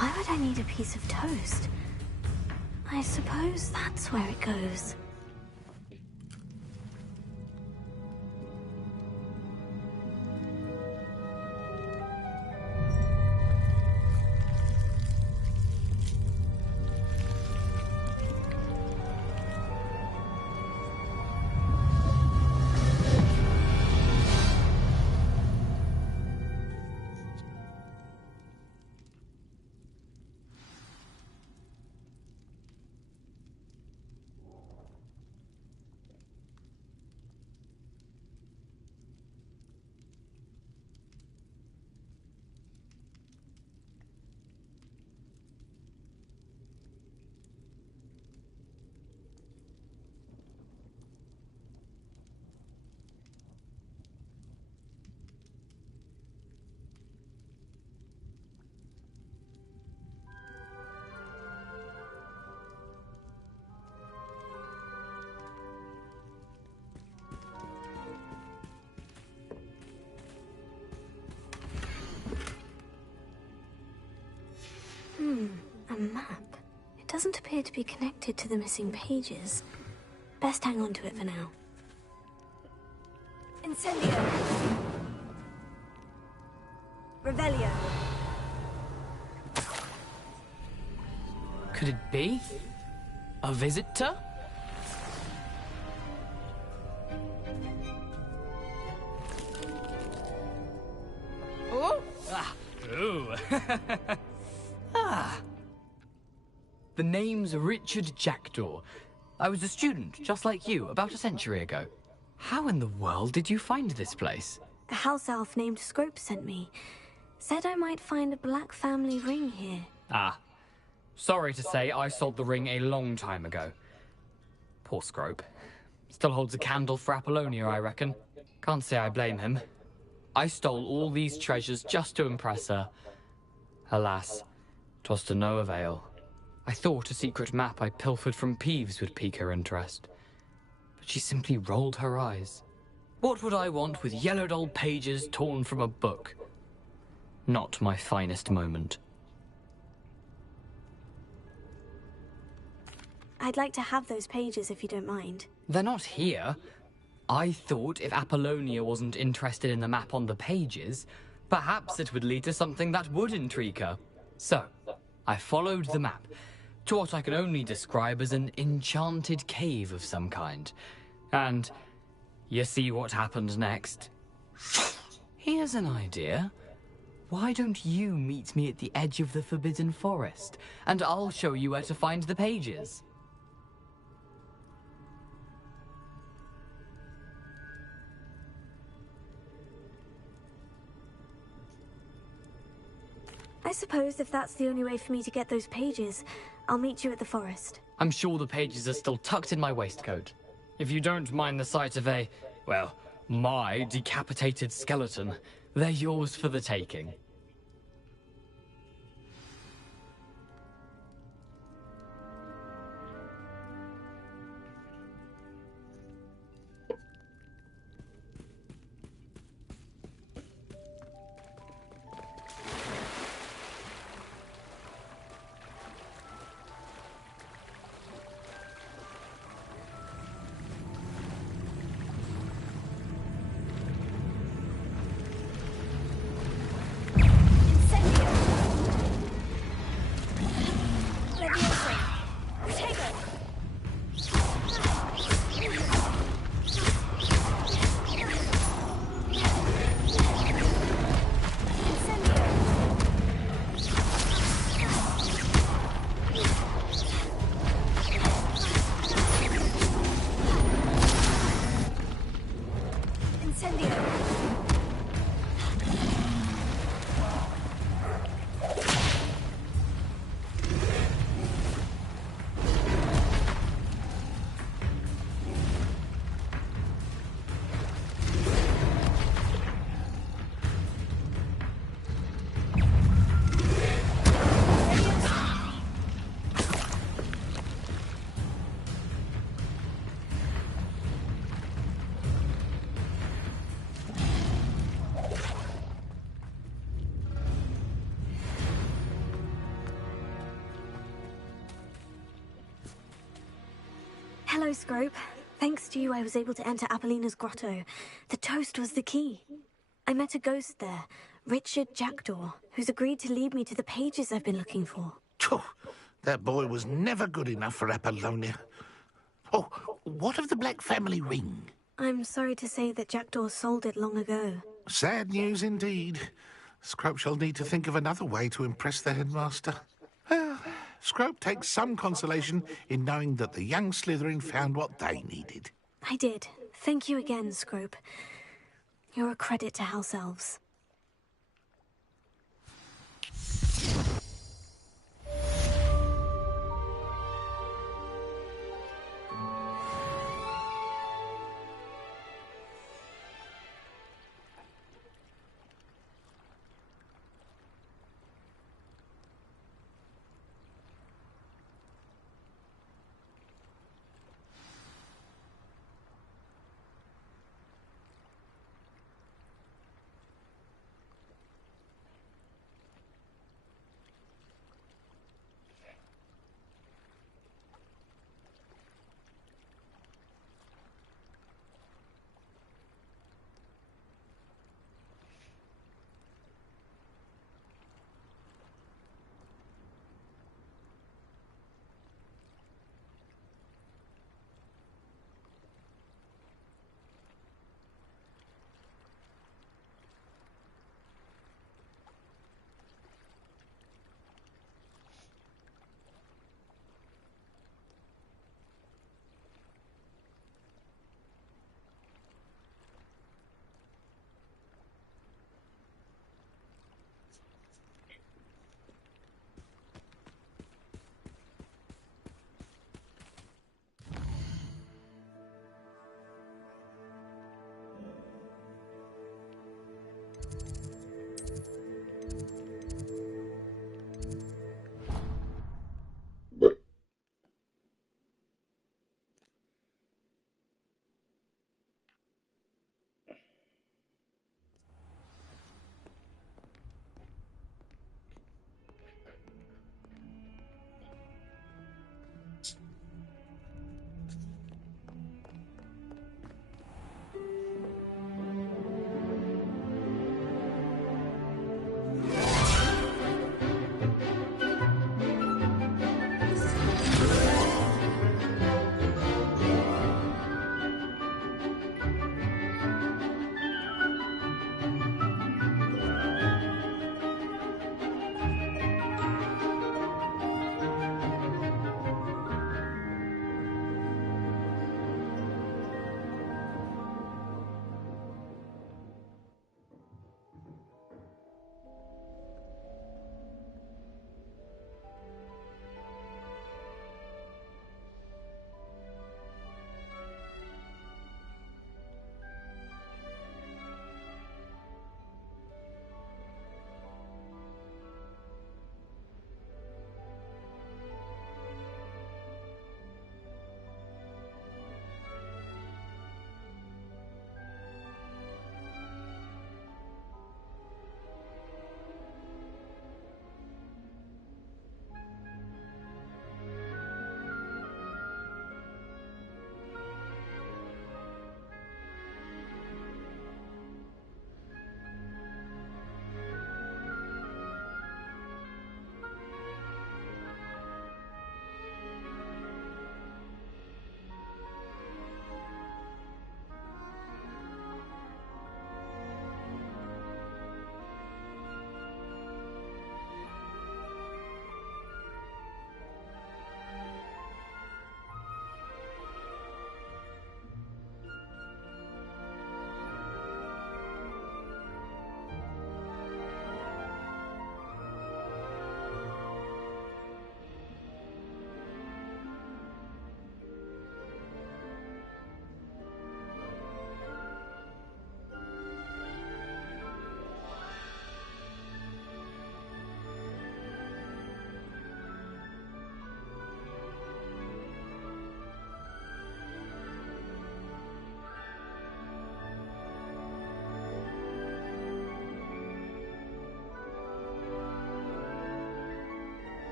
Why would I need a piece of toast? I suppose that's where it goes. doesn't appear to be connected to the missing pages. Best hang on to it for now. Incendio. Revelio. Could it be? A visitor? Oh! Ah. Ooh. Ah. The name's Richard Jackdaw. I was a student, just like you, about a century ago. How in the world did you find this place? A house elf named Scrope sent me. Said I might find a black family ring here. Ah. Sorry to say, I sold the ring a long time ago. Poor Scrope. Still holds a candle for Apollonia, I reckon. Can't say I blame him. I stole all these treasures just to impress her. Alas, 'twas to no avail. I thought a secret map I pilfered from Peeves would pique her interest. But she simply rolled her eyes. What would I want with yellowed old pages torn from a book? Not my finest moment. I'd like to have those pages if you don't mind. They're not here. I thought if Apollonia wasn't interested in the map on the pages, perhaps it would lead to something that would intrigue her. So, I followed the map to what I can only describe as an enchanted cave of some kind. And you see what happened next? Here's an idea. Why don't you meet me at the edge of the Forbidden Forest, and I'll show you where to find the pages? I suppose if that's the only way for me to get those pages, I'll meet you at the forest. I'm sure the pages are still tucked in my waistcoat. If you don't mind the sight of a, well, my decapitated skeleton, they're yours for the taking. Hello, Scrope. Thanks to you, I was able to enter Apollina's grotto. The toast was the key. I met a ghost there, Richard Jackdaw, who's agreed to lead me to the pages I've been looking for. Phew, that boy was never good enough for Apollonia. Oh, what of the Black family ring? I'm sorry to say that Jackdaw sold it long ago. Sad news indeed. Scrope shall need to think of another way to impress the headmaster. Well, Scrope takes some consolation in knowing that the young Slytherin found what they needed. I did. Thank you again, Scrope. You're a credit to House Elves.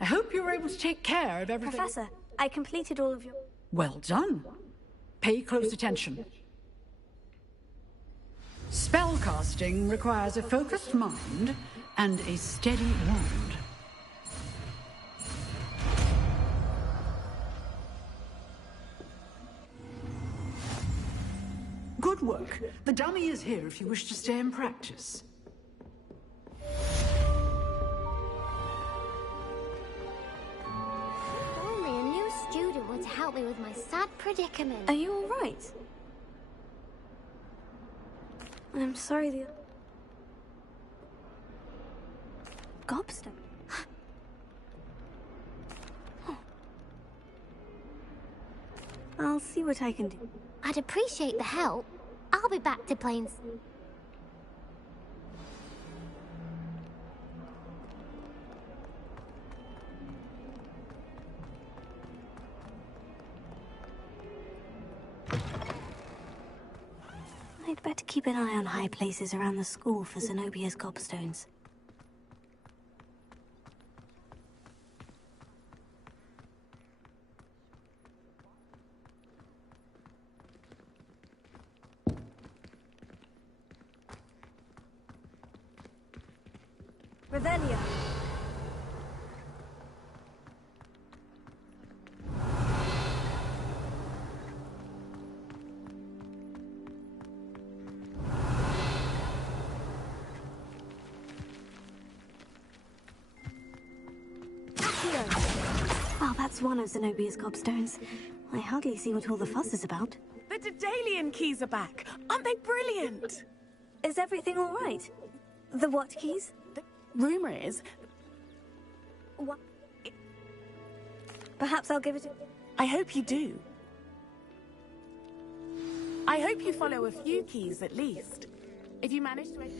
I hope you were able to take care of everything. Professor, I completed all of your... Well done. Pay close attention. Spellcasting requires a focused mind and a steady wand. Good work. The dummy is here if you wish to stay and practice. Only a new student would help me with my sad predicament. Are you all right? I'm sorry, the... Gobstone? I'll see what I can do. I'd appreciate the help. I'll be back to Plains. I'd better keep an eye on high places around the school for Zenobia's gobstones. Revelio. Well, that's one of Zenobia's gobstones. I hardly see what all the fuss is about. The Daedalian keys are back. Aren't they brilliant? Is everything all right? The what keys? The rumor is... What? Perhaps I'll give it a... I hope you do. I hope you follow a few keys at least. If you manage to...